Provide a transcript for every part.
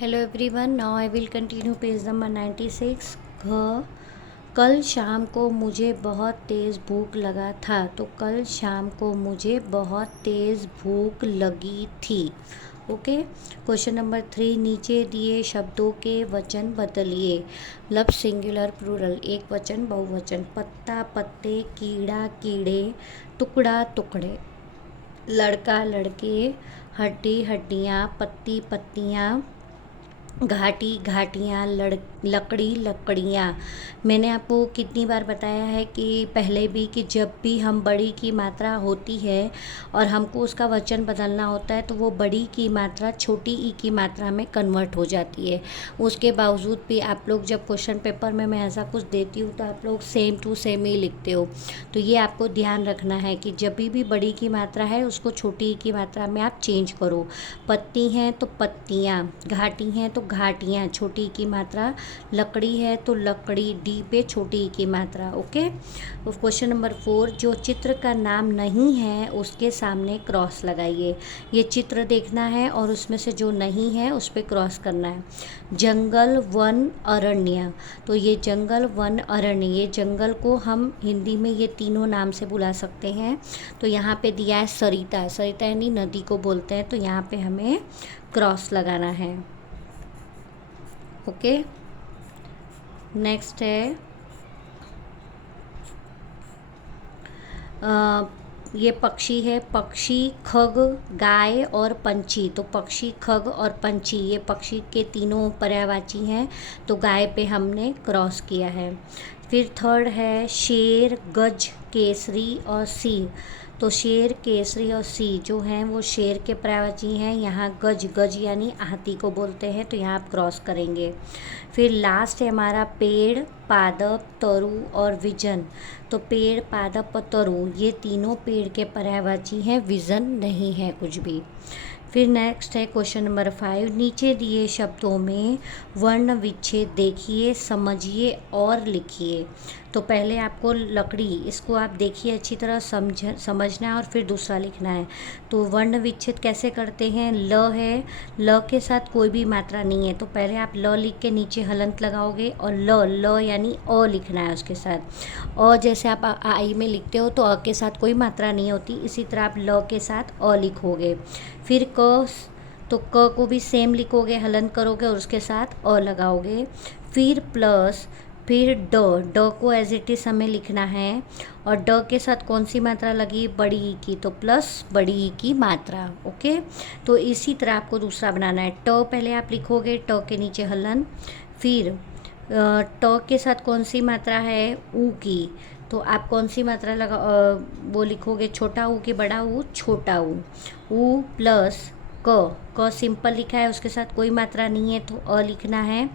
Hello everyone, now I will continue page number 96। घ कल शाम को मुझे बहुत तेज़ भूख लगा था। तो कल शाम को मुझे बहुत तेज़ भूख लगी थी। ओके। क्वेश्चन नंबर 3, नीचे दिए शब्दों के वचन बदलिए। लब सिंगुलर प्लूरल, एक वचन बहुवचन। पत्ता पत्ते, कीड़ा कीड़े, टुकड़ा टुकड़े, लड़का लड़के, हड्डी हड्डियाँ, पत्ती पत्तियाँ, घाटी घाटियाँ, लकड़ी लकड़ियाँ। मैंने आपको कितनी बार बताया है कि पहले भी कि जब भी हम बड़ी की मात्रा होती है और हमको उसका वचन बदलना होता है तो वो बड़ी की मात्रा छोटी ई की मात्रा में कन्वर्ट हो जाती है। उसके बावजूद भी आप लोग जब क्वेश्चन पेपर में मैं ऐसा कुछ देती हूँ तो आप लोग सेम टू सेम ही लिखते हो। तो ये आपको ध्यान रखना है कि जब भी बड़ी की मात्रा है उसको छोटी ई की मात्रा में आप चेंज करो। पत्ती हैं तो पत्तियाँ, घाटी हैं तो घाटियाँ, छोटी की मात्रा, लकड़ी है तो लकड़ी, डी पे छोटी की मात्रा। ओके। क्वेश्चन नंबर 4, जो चित्र का नाम नहीं है उसके सामने क्रॉस लगाइए। ये चित्र देखना है और उसमें से जो नहीं है उस पर क्रॉस करना है। जंगल वन अरण्य, तो ये जंगल वन अरण्य, ये जंगल को हम हिंदी में ये तीनों नाम से बुला सकते हैं। तो यहाँ पे दिया है सरिता, सरिता यानी नदी को बोलते हैं, तो यहाँ पे हमें क्रॉस लगाना है। ओके। नेक्स्ट है ये पक्षी है। पक्षी, खग, गाय और पंछी। तो पक्षी, खग और पंछी, ये पक्षी के तीनों पर्यायवाची हैं, तो गाय पे हमने क्रॉस किया है। फिर थर्ड है शेर, गज, केसरी और सिंह। तो शेर, केसरी और सिंह जो हैं वो शेर के पर्यायवाची हैं। यहाँ गज, गज यानी हाथी को बोलते हैं, तो यहाँ आप क्रॉस करेंगे। फिर लास्ट है हमारा पेड़, पादप, तरु और विजन। तो पेड़, पादप और तरु ये तीनों पेड़ के पर्यायवाची हैं, विजन नहीं है कुछ भी। फिर नेक्स्ट है क्वेश्चन नंबर 5, नीचे दिए शब्दों में वर्ण विच्छेद देखिए, समझिए और लिखिए। तो पहले आपको लकड़ी, इसको आप देखिए अच्छी तरह समझना है और फिर दूसरा लिखना है। तो वर्ण विच्छेद कैसे करते हैं? ल है, ल के साथ कोई भी मात्रा नहीं है, तो पहले आप ल लिख के नीचे हलंत लगाओगे और ल यानी अ लिखना है उसके साथ। अ जैसे आप आई में लिखते हो तो अ के साथ कोई मात्रा नहीं होती, इसी तरह आप ल के साथ अ लिखोगे। फिर क, तो क को भी सेम लिखोगे, हलंत करोगे और उसके साथ अ लगाओगे। फिर प्लस, फिर ड, ड को एज इट इज़ हमें लिखना है और ड के साथ कौन सी मात्रा लगी? बड़ी ई की, तो प्लस बड़ी ई की मात्रा। ओके। तो इसी तरह आपको दूसरा बनाना है। ट पहले आप लिखोगे, ट के नीचे हलन, फिर ट के साथ कौन सी मात्रा है? ऊ की, तो आप कौन सी मात्रा लगा वो लिखोगे? छोटा ऊ की बड़ा ऊ? छोटा ऊ प्लस क सिंपल लिखा है, उसके साथ कोई मात्रा नहीं है तो अ लिखना है।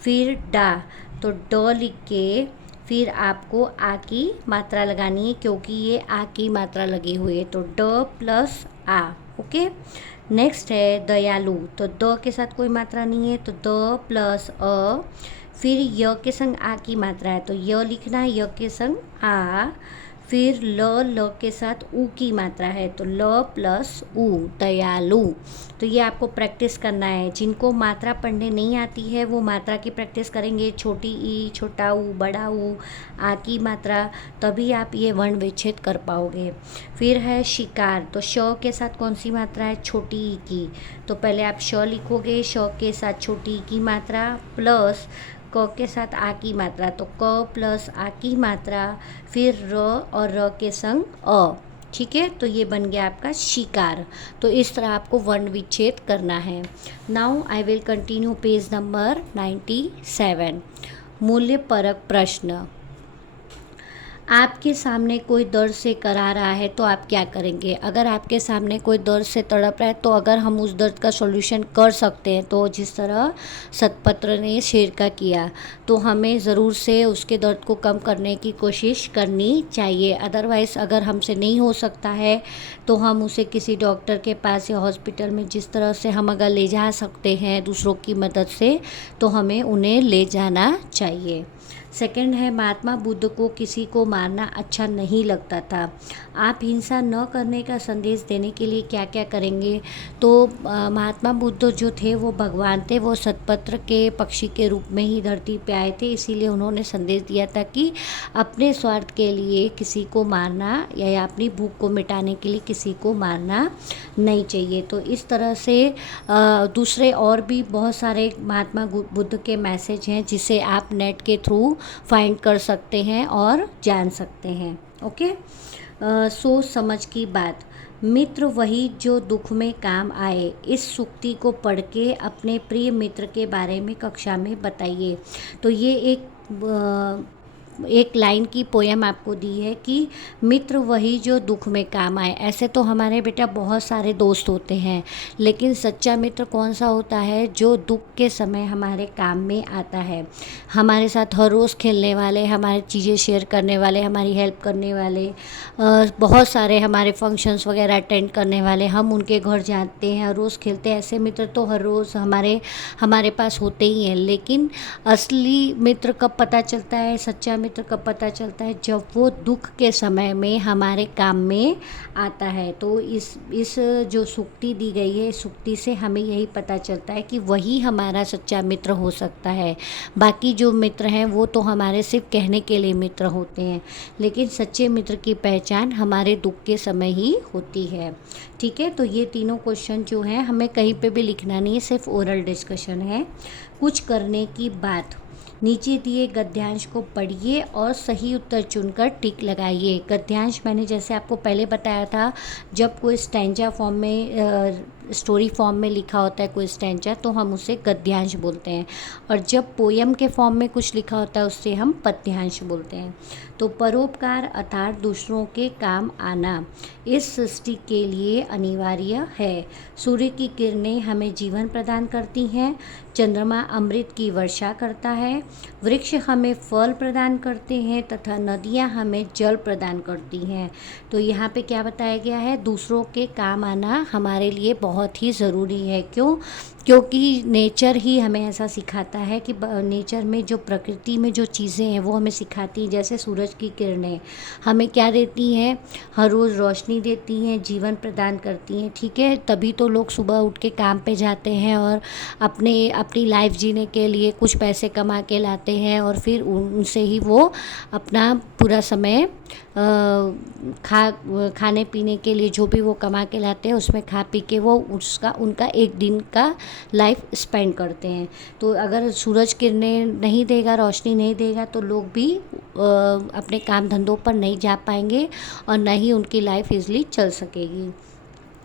फिर डा, तो ड लिख के फिर आपको आ की मात्रा लगानी है, क्योंकि ये आ की मात्रा लगी हुई है, तो ड प्लस आ। ओके। नेक्स्ट है दयालु, तो द के साथ कोई मात्रा नहीं है, तो द प्लस अ। फिर य के संग आ की मात्रा है, तो य लिखना है, य के संग आ। फिर ल के साथ ऊ की मात्रा है, तो ल प्लस ऊ, दयालु। तो ये आपको प्रैक्टिस करना है। जिनको मात्रा पढ़ने नहीं आती है वो मात्रा की प्रैक्टिस करेंगे, छोटी ई, छोटा ऊ, बड़ा ऊ, आ की मात्रा, तभी आप ये वर्ण विच्छेद कर पाओगे। फिर है शिकार, तो श के साथ कौन सी मात्रा है? छोटी ई की, तो पहले आप श लिखोगे, श के साथ छोटी ई की मात्रा प्लस क के साथ आ की मात्रा, तो क प्लस आ की मात्रा, फिर र और र के संग अ। ठीक है, तो ये बन गया आपका शिकार। तो इस तरह आपको वर्ण विच्छेद करना है। Now I will continue page number 97। मूल्य परक प्रश्न। आपके सामने कोई दर्द से करा रहा है तो आप क्या करेंगे? अगर आपके सामने कोई दर्द से तड़प रहा है तो अगर हम उस दर्द का सॉल्यूशन कर सकते हैं, तो जिस तरह सतपत्र ने शेर का किया, तो हमें ज़रूर से उसके दर्द को कम करने की कोशिश करनी चाहिए। अदरवाइज़ अगर हमसे नहीं हो सकता है तो हम उसे किसी डॉक्टर के पास या हॉस्पिटल में, जिस तरह से हम अगर ले जा सकते हैं दूसरों की मदद से, तो हमें उन्हें ले जाना चाहिए। सेकंड है महात्मा बुद्ध को किसी को मारना अच्छा नहीं लगता था। आप हिंसा न करने का संदेश देने के लिए क्या क्या करेंगे? तो महात्मा बुद्ध जो थे वो भगवान थे, वो सतपत्र के पक्षी के रूप में ही धरती पे आए थे, इसीलिए उन्होंने संदेश दिया था कि अपने स्वार्थ के लिए किसी को मारना या अपनी भूख को मिटाने के लिए किसी को मारना नहीं चाहिए। तो इस तरह से दूसरे और भी बहुत सारे महात्मा बुद्ध के मैसेज हैं जिसे आप नेट के थ्रू फाइंड कर सकते हैं और जान सकते हैं। ओके। सोच समझ की बात। मित्र वही जो दुख में काम आए। इस सूक्ति को पढ़ के अपने प्रिय मित्र के बारे में कक्षा में बताइए। तो ये एक लाइन की पोयम आपको दी है कि मित्र वही जो दुख में काम आए। ऐसे तो हमारे बेटा बहुत सारे दोस्त होते हैं, लेकिन सच्चा मित्र कौन सा होता है? जो दुख के समय हमारे काम में आता है, हमारे साथ हर रोज़ खेलने वाले, हमारी चीज़ें शेयर करने वाले, हमारी हेल्प करने वाले, बहुत सारे हमारे फंक्शंस वगैरह अटेंड करने वाले, हम उनके घर जाते हैं, रोज़ खेलते हैं। ऐसे मित्र तो हर रोज़ हमारे पास होते ही हैं। लेकिन असली मित्र कब पता चलता है, सच्चा मित्र कब पता चलता है? जब वो दुख के समय में हमारे काम में आता है। तो इस जो सूक्ति दी गई है, इस सूक्ति से हमें यही पता चलता है कि वही हमारा सच्चा मित्र हो सकता है। बाकी जो मित्र हैं वो तो हमारे सिर्फ कहने के लिए मित्र होते हैं, लेकिन सच्चे मित्र की पहचान हमारे दुख के समय ही होती है। ठीक है, तो ये तीनों क्वेश्चन जो हैं हमें कहीं पे भी लिखना नहीं है, सिर्फ ओरल डिस्कशन है। कुछ करने की बात। नीचे दिए गद्यांश को पढ़िए और सही उत्तर चुनकर टिक लगाइए। गद्यांश मैंने जैसे आपको पहले बताया था, जब कोई स्टैंजा फॉर्म में स्टोरी फॉर्म में लिखा होता है कोई स्टैंजा, तो हम उसे गद्यांश बोलते हैं, और जब पोयम के फॉर्म में कुछ लिखा होता है उससे हम पद्यांश बोलते हैं। तो परोपकार अर्थात दूसरों के काम आना इस सृष्टि के लिए अनिवार्य है। सूर्य की किरणें हमें जीवन प्रदान करती हैं, चंद्रमा अमृत की वर्षा करता है, वृक्ष हमें फल प्रदान करते हैं तथा नदियाँ हमें जल प्रदान करती हैं। तो यहाँ पे क्या बताया गया है? दूसरों के काम आना हमारे लिए बहुत ही ज़रूरी है। क्योंकि नेचर ही हमें ऐसा सिखाता है कि नेचर में जो प्रकृति में जो चीज़ें हैं वो हमें सिखाती हैं। जैसे सूरज की किरणें हमें क्या देती हैं? हर रोज़ रोशनी देती हैं, जीवन प्रदान करती हैं। ठीक है, तभी तो लोग सुबह उठ के काम पे जाते हैं और अपनी लाइफ जीने के लिए कुछ पैसे कमा के लाते हैं, और फिर उनसे ही वो अपना पूरा समय खाने पीने के लिए जो भी वो कमा के लाते हैं उसमें खा पी के वो उनका एक दिन का लाइफ स्पेंड करते हैं। तो अगर सूरज किरणें नहीं देगा, रोशनी नहीं देगा, तो लोग भी अपने काम धंधों पर नहीं जा पाएंगे और न ही उनकी लाइफ ईज़िली चल सकेगी।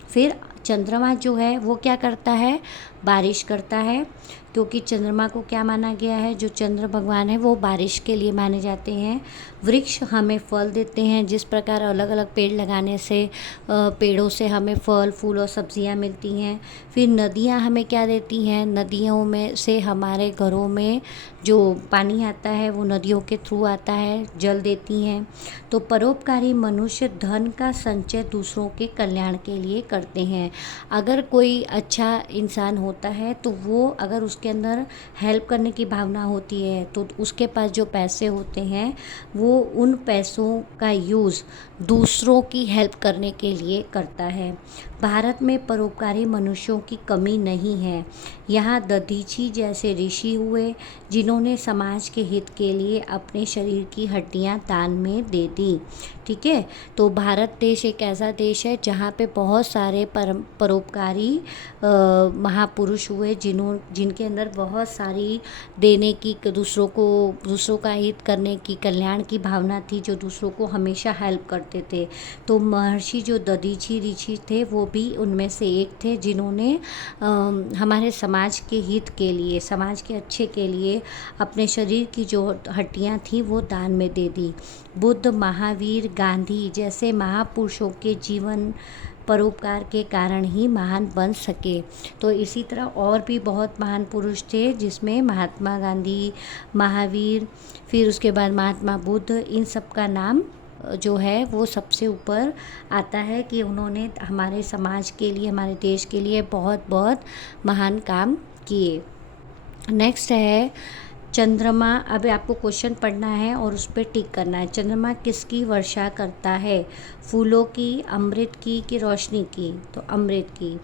फिर चंद्रमा जो है वो क्या करता है? बारिश करता है, क्योंकि चंद्रमा को क्या माना गया है? जो चंद्र भगवान है वो बारिश के लिए माने जाते हैं। वृक्ष हमें फल देते हैं, जिस प्रकार अलग अलग पेड़ लगाने से पेड़ों से हमें फल फूल और सब्जियां मिलती हैं। फिर नदियां हमें क्या देती हैं? नदियों में से हमारे घरों में जो पानी आता है वो नदियों के थ्रू आता है, जल देती हैं। तो परोपकारी मनुष्य धन का संचय दूसरों के कल्याण के लिए करते हैं। अगर कोई अच्छा इंसान होता है तो वो अगर उसके अंदर हेल्प करने की भावना होती है तो उसके पास जो पैसे होते हैं वो उन पैसों का यूज़ दूसरों की हेल्प करने के लिए करता है। भारत में परोपकारी मनुष्यों की कमी नहीं है। यहाँ दधीची जैसे ऋषि हुए जिन्होंने समाज के हित के लिए अपने शरीर की हड्डियाँ दान में दे दी। ठीक है, तो भारत देश एक ऐसा देश है जहाँ पे बहुत सारे परोपकारी महापुरुष हुए जिनके अंदर बहुत सारी देने की, दूसरों का हित करने की, कल्याण की भावना थी, जो दूसरों को हमेशा हेल्प करते थे। तो महर्षि जो दधीची ऋषि थे वो भी उनमें से एक थे, जिन्होंने हमारे समाज के हित के लिए, समाज के अच्छे के लिए अपने शरीर की जो हड्डियाँ थी वो दान में दे दी। बुद्ध, महावीर, गांधी जैसे महापुरुषों के जीवन परोपकार के कारण ही महान बन सके। तो इसी तरह और भी बहुत महान पुरुष थे, जिसमें महात्मा गांधी, महावीर, फिर उसके बाद महात्मा बुद्ध, इन सब का नाम जो है वो सबसे ऊपर आता है कि उन्होंने हमारे समाज के लिए, हमारे देश के लिए बहुत बहुत महान काम किए। नेक्स्ट है चंद्रमा, अभी आपको क्वेश्चन पढ़ना है और उस पर टिक करना है। चंद्रमा किसकी वर्षा करता है? फूलों की, अमृत की कि रोशनी की? तो अमृत की।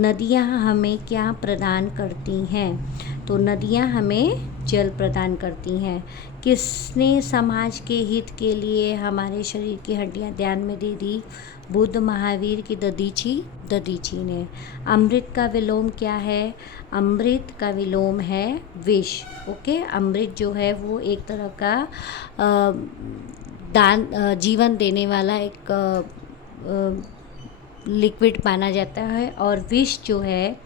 नदियाँ हमें क्या प्रदान करती हैं? तो नदियाँ हमें जल प्रदान करती हैं। किसने समाज के हित के लिए हमारे शरीर की हड्डियाँ दान में दे दी? बुद्ध, महावीर की दधीची? दधीची ने। अमृत का विलोम क्या है? अमृत का विलोम है विष। ओके, अमृत जो है वो एक तरह का जीवन देने वाला एक लिक्विड माना जाता है, और विष जो है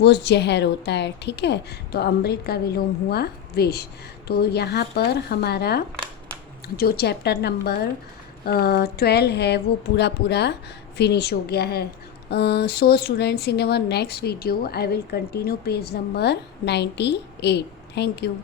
वो जहर होता है। ठीक है, तो अमृत का विलोम हुआ विष। तो यहाँ पर हमारा जो चैप्टर नंबर 12 है वो पूरा फिनिश हो गया है। So students, in our next video I will continue page number 98. Thank you.